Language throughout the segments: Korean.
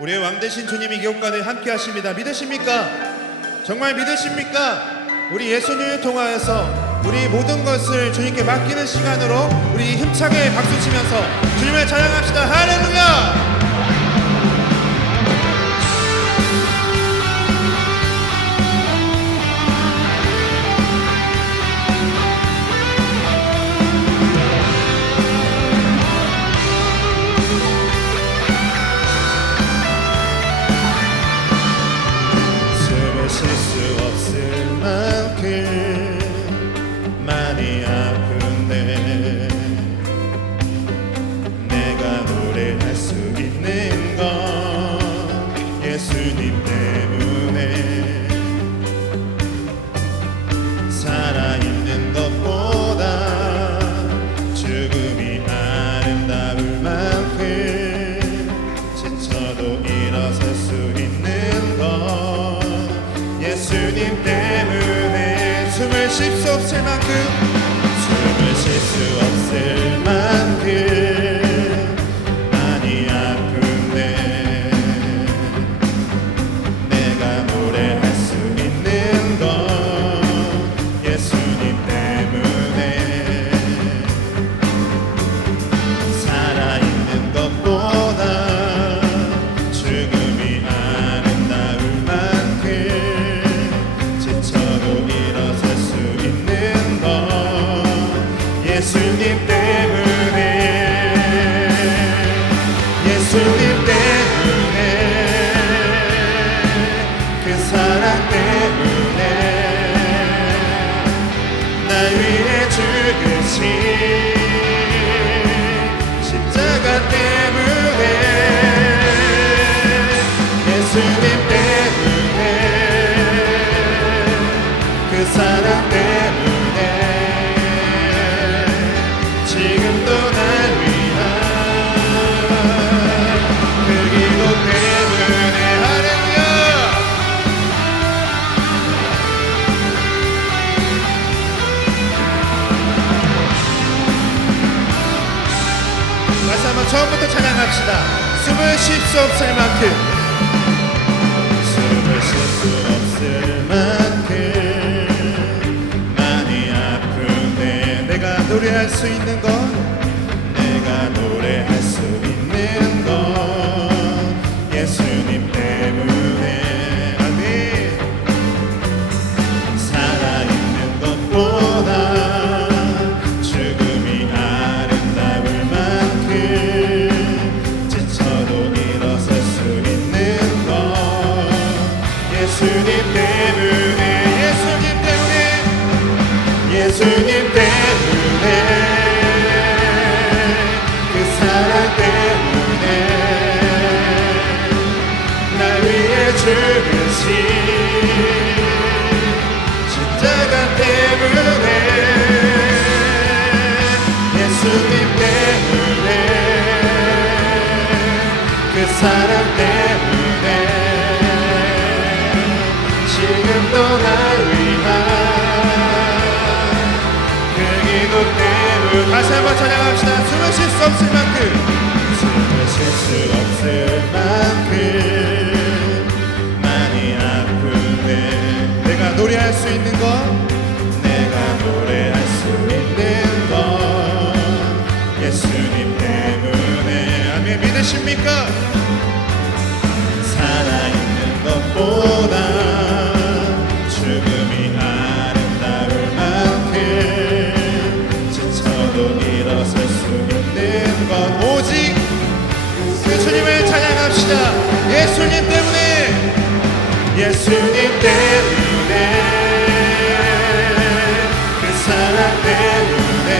우리의 왕 되신 주님이 기업과에 함께 하십니다. 믿으십니까? 정말 믿으십니까? 우리 예수님을 통하여서 우리 모든 것을 주님께 맡기는 시간으로 우리 힘차게 박수 치면서 주님을 찬양합시다. 할렐루야! 많 쉴수 없을 만큼. 숨을 쉴 수 없을 만큼 수 없을 만큼. 숨을 쉴 수 없을 만큼 많이 아픈데 내가 노래할 수 있는 건 수 없을 만큼. 숨을 쉴수 없을 만큼. 많이 아픈데 내가 노래할 수 있는 건 내가 노래할 수 있는 건 예수님 때문에. 아멘. 믿으십니까? 찬양합시다. 예수님 때문에. 예수님 때문에. 그 사랑 때문에.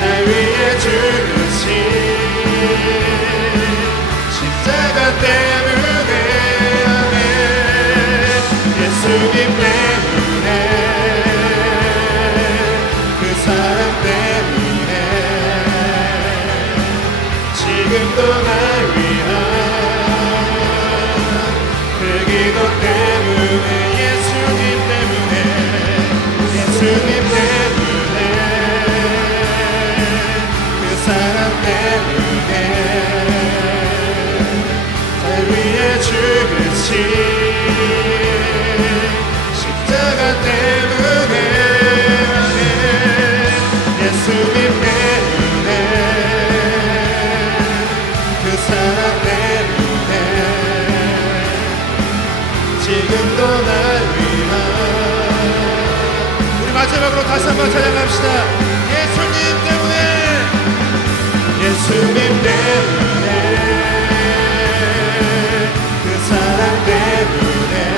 날 위해 죽으신 십자가 때문에. 아멘. 예수님 때문에 다시 한번 찬양합시다. 예수님 때문에. 예수님 때문에. 그 사랑 때문에.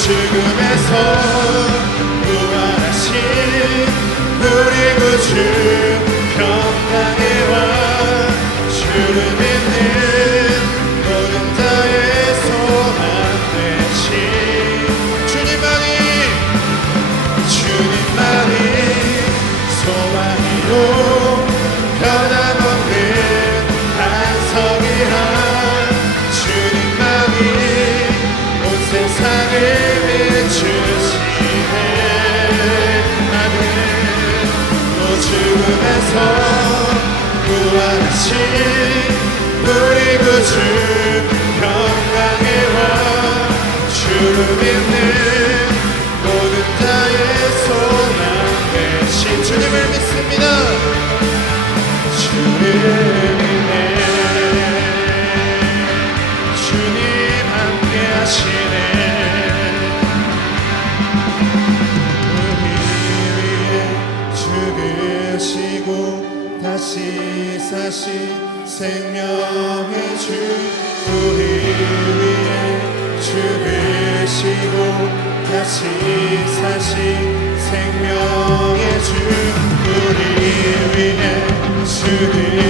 죽음에서 구원하신 그 우리 우리 구주 생명의 주 우리 위에 죽으시고 다시 사신 생명의 주 우리 위에 죽으시고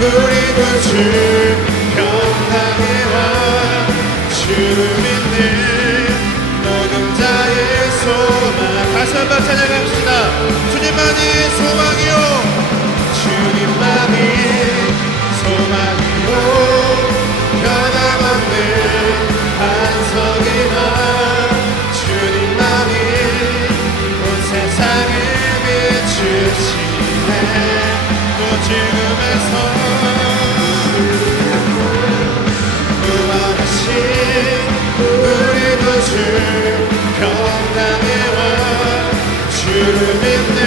우리도 주 평강에 와 주를 믿는 모든 자의 소망. 다시 한번 찬양합시다. 주님만이 소망이요. 주님만 Spirit